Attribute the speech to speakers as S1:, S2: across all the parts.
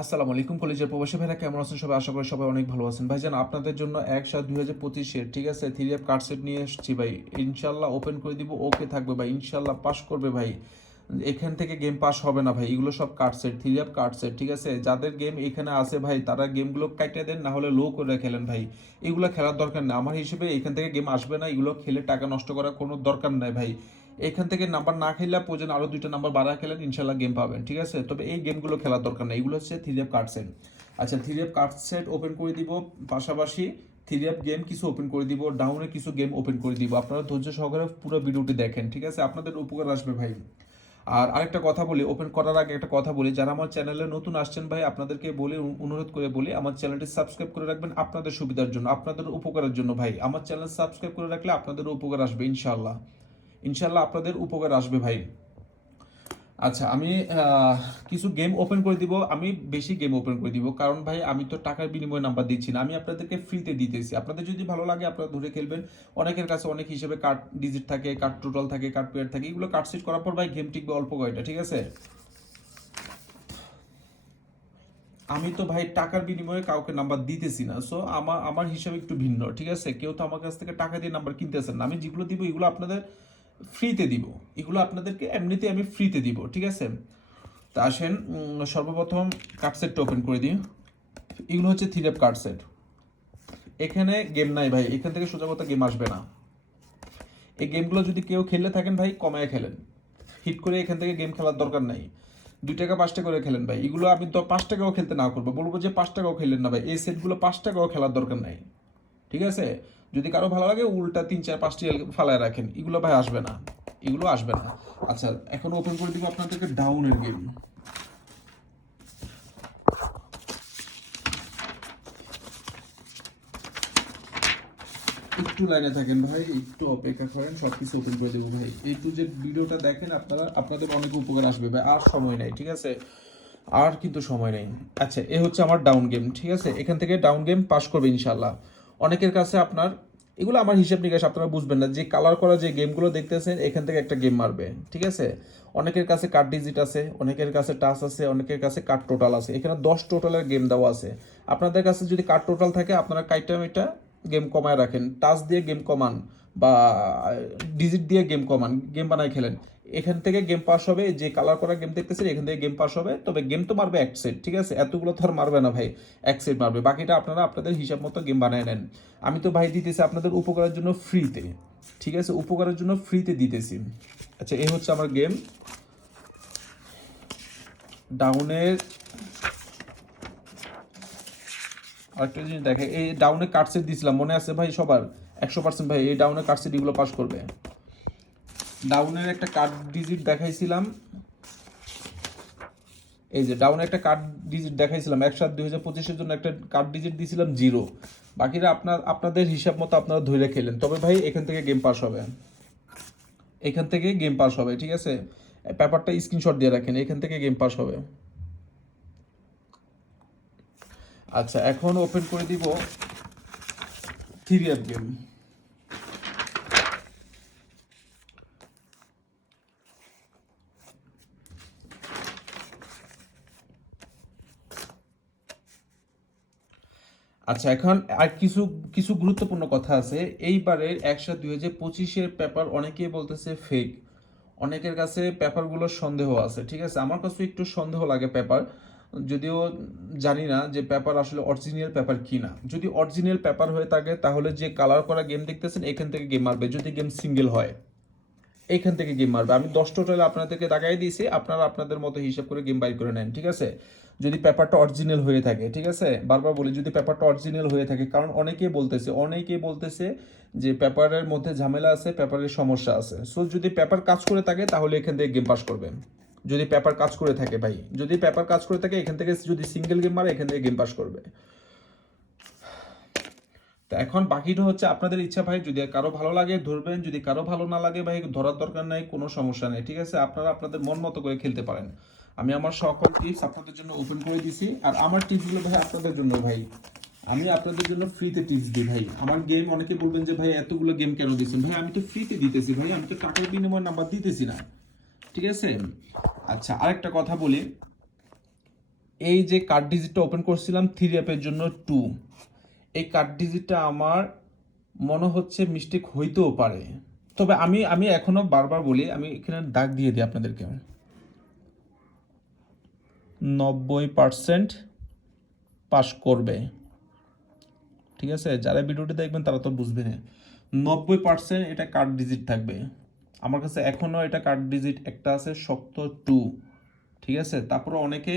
S1: আসসালামু আলাইকুম কলেজের প্রবাসী ভাইরা, কেমন আছেন সবাই? আশা করি সবাই অনেক ভালো আছেন। ভাইজান, আপনাদের জন্য এক সাত দুই হাজার পঁচিশের ঠিক আছে থ্রি এফ কার্ড সেট নিয়ে এসেছি ভাই। ইনশাল্লাহ ওপেন করে দিব ওকে থাকবে ভাই, ইনশাল্লাহ পাস করবে ভাই। এখান থেকে গেম পাস হবে না ভাই, এগুলো সব card set three F card set ঠিক আছে? যাদের গেম এখানে আছে ভাই, তারা গেমগুলো কাটে দেন, না হলে লো করে খেলেন ভাই। এগুলো খেলার দরকার নেই। আমার হিসেবে এখান থেকে গেম আসবে না, এগুলো খেলে টাকা নষ্ট করার কোনো দরকার নাই ভাই। এখান থেকে নাম্বার না খেললে প্রয়োজন আরও দুইটা নাম্বার বাড়া খেলেন ইনশাল্লাহ গেম পাবেন, ঠিক আছে? তবে এই গেমগুলো খেলার দরকার নেই, এগুলো হচ্ছে থ্রি এফ কার্ড সেট আচ্ছা three F card set open করে দিব, পাশাপাশি থ্রি এফ গেম কিছু ওপেন করে দিব ডাউনে কিছু গেম ওপেন করে দিব। আপনারা ধৈর্য সহকারে পুরো ভিডিওটি দেখেন, ঠিক আছে? আপনাদের উপকার আসবে ভাই। আর আরেকটা কথা বলি ওপেন করার আগে একটা কথা বলি, যারা আমার চ্যানেলে নতুন আসছেন ভাই, আপনাদেরকে বলি অনুরোধ করে বলি, আমার চ্যানেলটি সাবস্ক্রাইব করে রাখবেন আপনাদের সুবিধার জন্য, আপনাদের উপকারের জন্য ভাই। আমার চ্যানেল সাবস্ক্রাইব করে রাখলে আপনাদের উপকার আসবে ইনশাল্লাহ ইনশাল্লাহ আপনাদের উপকার আসবে ভাই। আচ্ছা আমি কিছু গেম ওপেন করে দিব, আমি বেশি গেম ওপেন করে দিব, কারণ ভাই আমি তো টাকার বিনিময়ে নাম্বার দিচ্ছি না, আমি আপনাদেরকে ফ্রিতে দিতেছি। আপনাদের যদি ভালো লাগে, আপনারা ধরে খেলবেন। অনেকের কাছে অনেক হিসেবে কার্ড ডিজিট থাকে কার্ড টোটাল থাকে কার্ড পেয়ার থাকে, এগুলো কার্ড সেট করার পর ভাই গেম টিকবে অল্প কয়টা, ঠিক আছে? আমি তো ভাই টাকার বিনিময়ে কাউকে নাম্বার দিতেছি না সো আমার আমার হিসাবে একটু ভিন্ন, ঠিক আছে? কেউ তো আমার কাছ থেকে টাকা দিয়ে নাম্বার কিনতেছেন না, আমি যেগুলো দিব এগুলো আপনাদের ফ্রিতে দিব। এগুলো আপনাদেরকে এমনিতে আমি ফ্রিতে দিব, ঠিক আছে? তা আসেন সর্বপ্রথম কার্ড সেটটা ওপেন করে দিই। এগুলো হচ্ছে থ্রি এফ কার্ড সেট এখানে গেম নাই ভাই, এখান থেকে সোজা কথা গেম আসবে না। এই গেমগুলো যদি কেউ খেললে থাকেন ভাই, কমায় খেলেন। হিট করে এখান থেকে গেম খেলার দরকার নাই। দুই টাকা, পাঁচ টাকা করে খেলেন ভাই। এগুলো আমি তো পাঁচ টাকাও খেলতে না করব, বলব যে পাঁচ টাকাও খেলেন না ভাই। এই সেটগুলো পাঁচ টাকাও খেলার দরকার নাই। ঠিক আছে? যদি কারও ভালো লাগে, উল্টা তিন, চার, পাঁচটি ফালায় রাখেন। এগুলো ভাই আসবে না। এগুলো আসবে না। আচ্ছা এখন ওপেন করে দিব আপনাদেরকে ডাউনের গেম একটু লাইনে থাকেন ভাই, একটু অপেক্ষা করেন সব কিছু ওপেন করে দেবো ভাই। একটু যে ভিডিওটা দেখেন আপনারা, আপনাদের অনেক উপকার আসবে ভাই। আর সময় নেই, ঠিক আছে? আর কিন্তু সময় নেই। আচ্ছা এ হচ্ছে আমার ডাউন গেম ঠিক আছে? এখান থেকে ডাউন গেম পাস করবে ইনশাল্লাহ অনেকের কাছে আপনার, এগুলো আমার হিসাব নিকাশ, আপনারা বুঝবেন না। যে কালার করা যে গেমগুলো দেখতেছেন, এখান থেকে একটা গেম মারবে, ঠিক আছে? অনেকের কাছে কার্ড ডিজিট আছে, অনেকের কাছে টাচ আছে, অনেকের কাছে কার্ড টোটাল আছে। এখানে দশ টোটালের গেম দেওয়া আছে। আপনাদের কাছে যদি কার্ড টোটাল থাকে, আপনারা কাইটাম এটা গেম কমায় রাখেন। টাচ দিয়ে গেম কমান বা ডিজিট দিয়ে গেম কমান গেম বানায় খেলেন। এখান থেকে গেম পাস হবে, যে কালার করা গেম দেখতেছেন, এখান থেকে গেম পাস হবে। তবে গেম তো মারবে এক সেট ঠিক আছে? এতগুলো তো আর মারবে না ভাই, এক সেট মারবে। বাকিটা আপনারা আপনাদের হিসাব মতো গেম বানায় নেন। আমি তো ভাই দিতেছি আপনাদের উপকারের জন্য ফ্রিতে ঠিক আছে? উপকারের জন্য ফ্রিতে দিতেছি। আচ্ছা এই হচ্ছে আমার গেম ডাউনের আরেকটা জিনিস দেখে, এই ডাউনে কাটসেট দিয়েছিলাম মনে আছে ভাই সবার? একশো পার্সেন্ট ভাই, এই ডাউনে কাটসেট এগুলো পাস করবে। ডাউনের একটা কার্ড ডিজিট দেখাইছিলাম। এই যে ডাউনে একটা কার্ড ডিজিট দেখাইছিলাম, একসাথে দুই হাজার পঁচিশের জন্য একটা কার্ড ডিজিট দিয়েছিলাম জিরো। বাকিরা আপনার, আপনাদের হিসাব মতো আপনারা ধরে খেলেন। তবে ভাই, এখান থেকে গেম পাস হবে। এখান থেকে গেম পাস হবে, ঠিক আছে? পেপারটা স্ক্রিনশট দিয়ে রাখেন, এখান থেকে গেম পাস হবে। আচ্ছা এখন ওপেন করে দিব থ্রি গেম আচ্ছা এখন আর কিছু কিছু গুরুত্বপূর্ণ কথা আছে। এইবারের একসাথে দুই হাজার পঁচিশের পেপার অনেকেই বলতেছে ফেক অনেকের কাছে পেপারগুলোর সন্দেহ আছে, ঠিক আছে? আমার কাছে একটু সন্দেহ লাগে পেপার যদিও জানি না যে পেপার আসলে অরিজিনাল পেপার কি না যদি অরিজিনাল পেপার হয়ে থাকে, তাহলে যে কালার করা গেম দেখতেছেন, এখান থেকে গেম মারবে। যদি গেম সিঙ্গেল হয়, এখান থেকে গেম মারবে। আমি দশ টোটালে আপনাদেরকে তাকাই দিয়েছি। আপনারা আপনাদের মতো হিসাব করে গেম বাইর করে নেন, ঠিক আছে? যদি পেপারটা অরিজিনাল হয়ে থাকে, ঠিক আছে? বারবার বলি, যদি পেপারটা অরিজিনাল হয়ে থাকে, কারণ অনেকেই বলতেছে অনেকেই বলতেছে যে পেপারের মধ্যে ঝামেলা আছে, পেপারের সমস্যা আছে। সো যদি পেপার কাজ করে থাকে, তাহলে এখান থেকে গেম পাস করবে যদি পেপার কাজ করে থাকে ভাই, যদি পেপার কাজ করে থাকে, এখান থেকে যদি সিঙ্গেল গেম মারে, এখান থেকে গেম পাস করবে। তা এখন বাকিটা হচ্ছে আপনাদের ইচ্ছা ভাই, যদি কারও ভালো লাগে, ধরবেন। যদি কারও ভালো না লাগে ভাই, ধরার দরকার নাই, কোনো সমস্যা নেই, ঠিক আছে? আপনারা আপনাদের মন মতো করে খেলতে পারেন। আমি আমার সকল টিপস আপনাদের জন্য ওপেন করে দিছি। আর আমার টিপসগুলো ভাই আপনাদের জন্য ভাই। আমি আপনাদের জন্য ফ্রিতে টিপস দিই ভাই। আমার গেম অনেকে বলবেন যে, ভাই, এতগুলো গেম কেন দিচ্ছেন ভাই, আমি তো ফ্রিতে দিতেছি ভাই। আমি তো টাকার বিনিময়ে নাম্বার দিতেছি না। ঠিক আছে? আচ্ছা আরেকটা কথা বলি। এই যে কার্ড ডিজিটটা ওপেন করছিলাম থ্রি অ্যাপের জন্য টু এই কার্ড ডিজিটটা আমার মনে হচ্ছে মিস্টেক হইতেও পারে। তবে আমি আমি এখনও বারবার বলি, আমি এখানে দাগ দিয়ে দিই আপনাদেরকে। নব্বই পার্সেন্ট পাস করবে। ঠিক আছে? যারা ভিডিওটি দেখবেন, তারা তো বুঝবে না নব্বই পার্সেন্ট এটা কার্ড ডিজিট থাকবে। আমার কাছে এখনও এটা কার্ড ডিজিট একটা আছে, শক্ত টু ঠিক আছে? তারপরে অনেকে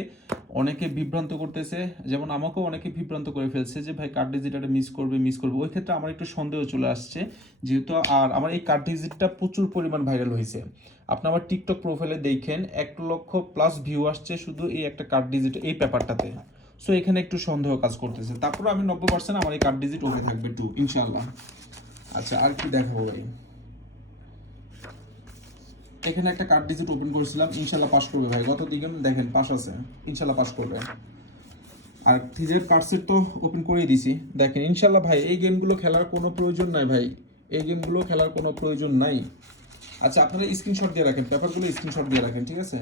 S1: অনেকে বিভ্রান্ত করতেছে, যেমন আমাকেও অনেকে বিভ্রান্ত করে ফেলছে যে, ভাই কার্ড ডিজিটটা মিস করবে মিস করবে। ওই ক্ষেত্রে আমার একটু সন্দেহ চলে আসছে, যেহেতু আর আমার এই কার্ড ডিজিটটা প্রচুর পরিমাণ ভাইরাল হয়েছে। আপনি আমার টিকটক প্রোফাইলে দেখেন, এক লক্ষ প্লাস ভিউ আসছে শুধু এই একটা কার্ড ডিজিট এই পেপারটাতে সো এখানে একটু সন্দেহ কাজ করতেছে। তারপরে আমি নব্বই পার্সেন্ট আমার এই কার্ড ডিজিট ওকে থাকবে টু ইনশাল্লাহ আচ্ছা আর কি দেখাবো ভাই? এখানে একটা কার্ড ডিজিট ওপেন করেছিলাম, ইনশাল্লাহ পাস করবে ভাই। গত দিকে দেখেন পাস আছে। ইনশাল্লাহ পাস করবে। আর থ্রিজের কার্ডসেট তো ওপেন করেই দিছি। দেখেন, ইনশাল্লাহ ভাই, এই গেমগুলো খেলার কোনো প্রয়োজন নাই ভাই। এই গেমগুলো খেলার কোনো প্রয়োজন নাই। আচ্ছা আপনারা স্ক্রিনশট দিয়ে রাখেন, পেপারগুলো স্ক্রিনশট দিয়ে রাখেন, ঠিক আছে?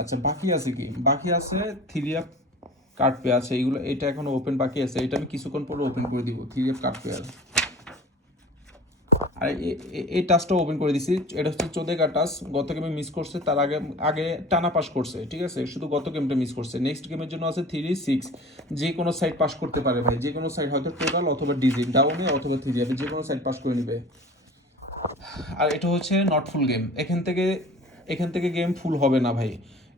S1: আচ্ছা বাকি আছে কি? বাকি আছে থ্রি অ্যাপ কার্ড পে আছে। এইগুলো এটা এখনও ওপেন বাকি আছে। এটা আমি কিছুক্ষণ পরে ওপেন করে দিব থ্রি অ্যাপ কার্ড পেয়ার আর এই টাচটা ওপেন করে দিছি। এটা হচ্ছে চোদ্দ টাচ গত গেমে মিস করছে, তার আগে আগে টানা পাস করছে, ঠিক আছে? শুধু গত গেমটা মিস করছে। নেক্সট গেমের জন্য আছে থ্রি সিক্স যে কোনো সাইড পাস করতে পারে ভাই। যে কোনো সাইড হয়তো টোটাল অথবা ডিজি ডাউনে অথবা থ্রি যাবে যে কোনো সাইড পাস করে নিবে। আর এটা হচ্ছে নট ফুল গেম এখান থেকে এখান থেকে গেম ফুল হবে না ভাই।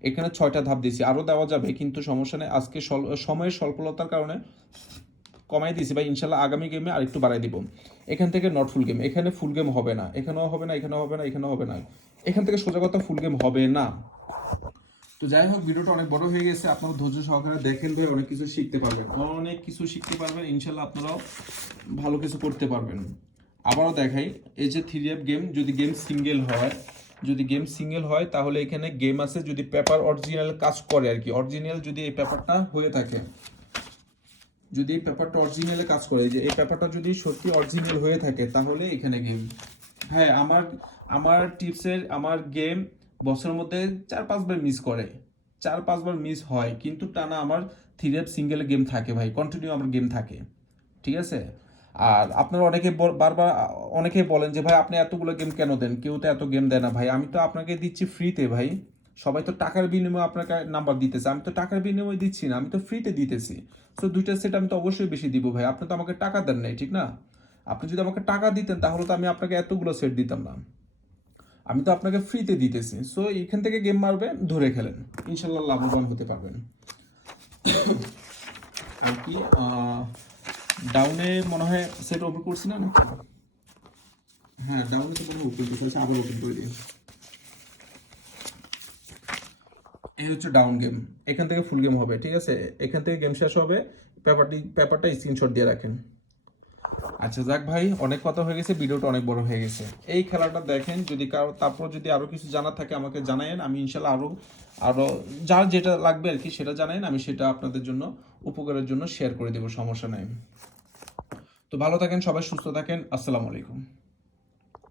S1: এখানে ছয়টা ধাপ দিয়েছি। আরও দেওয়া যাবে, কিন্তু সমস্যা নেই। আজকে সময়ের স্বল্পতার কারণে কমাই দিয়েছি বা ইনশাল্লাহ আগামী গেমে আরেকটু বাড়াই দিব। এখান থেকে নট ফুল গেম এখানে ফুল গেম হবে না। এখানেও হবে না, এখানেও হবে না, এখানেও হবে না। এখান থেকে সোজা কথা ফুল গেম হবে না। তো যাই হোক, ভিডিওটা অনেক বড় হয়ে গেছে। আপনারা ধৈর্য সহকারে দেখেন ভাই, অনেক কিছু শিখতে পারবেন। অনেক কিছু শিখতে পারবেন। ইনশাল্লাহ আপনারাও ভালো কিছু করতে পারবেন। আবারও দেখাই, এই যে থ্রি অ্যাপ গেম যদি গেম সিঙ্গেল হয়, যদি গেম সিঙ্গেল হয়, তাহলে এখানে গেম আছে যদি পেপার অরিজিনাল কাজ করে আর কি। অরিজিনাল যদি এই পেপারটা হয়ে থাকে যদি এই পেপারটা অরিজিনালে কাজ করে যে এই পেপারটা যদি সত্যি অরিজিনাল হয়ে থাকে, তাহলে এখানে গেম হ্যাঁ আমার আমার টিপসের আমার গেম বছরের মধ্যে চার পাঁচবার মিস করে। চার পাঁচবার মিস হয়, কিন্তু টানা আমার থ্রি সিঙ্গেল গেম থাকে ভাই কন্টিনিউ আমার গেম থাকে। ঠিক আছে? আর আপনারা অনেকে বারবার অনেকে বলেন যে, ভাই, আপনি এতগুলো গেম কেন দেন? কেউ তো এত গেম দেয় না ভাই। আমি তো আপনাকে দিচ্ছি ফ্রিতে ভাই। সবাই তো টাকার বিনিময়ে আপনাকে নাম্বার দিতেছে। আমি তো টাকার বিনিময়ে দিচ্ছি না, আমি তো ফ্রিতে দিতেছি। সো দুইটা সেট আমি তো অবশ্যই বেশি দিব ভাই। আপনি তো আমাকে টাকা দেন নাই, ঠিক না? আপনি যদি আমাকে টাকা দিতেন, তাহলে তো আমি আপনাকে এতগুলো সেট দিতাম না। আমি তো আপনাকে ফ্রিতে দিতেছি। সো এখান থেকে গেম মারবে ধরে খেলেন। ইনশাল্লাহ লাভবান হতে পারবেন। আর কি ডাউনে মনে হয় সেট ওপেন করছি না? হ্যাঁ ডাউনে তো মনে হয় ওপেন করছে আবার ওপেন করে দিই। এই হচ্ছে ডাউন গেম এখান থেকে ফুল গেম হবে, ঠিক আছে? এখান থেকে গেম শেষ হবে পেপারটি পেপারটা স্ক্রিনশট দিয়ে রাখেন। আচ্ছা যাক ভাই, অনেক কথা হয়ে গেছে, ভিডিওটা অনেক বড় হয়ে গেছে। এই খেলাটা দেখেন, যদি কারও, তারপর যদি আরও কিছু জানার থাকে, আমাকে জানায়েন, আমি ইনশাল্লাহ আরও আরও, যার যেটা লাগবে আর কি, সেটা জানায়েন, আমি সেটা আপনাদের জন্য, উপকারের জন্য শেয়ার করে দেবো, সমস্যা নাই। তো ভালো থাকেন, সবাই সুস্থ থাকেন, আসসালামু আলাইকুম।